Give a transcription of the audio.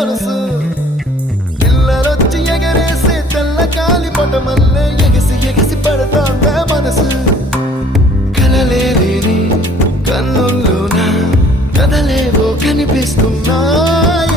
మనసు పిల్లలొచ్చి ఎగరేసే తెల్ల కాలి పటమల్లే ఎగిసి ఎగిసి పడతాందా మనసు కలలేని కన్నుల్లోన కదలేవో కనిపిస్తున్నాయి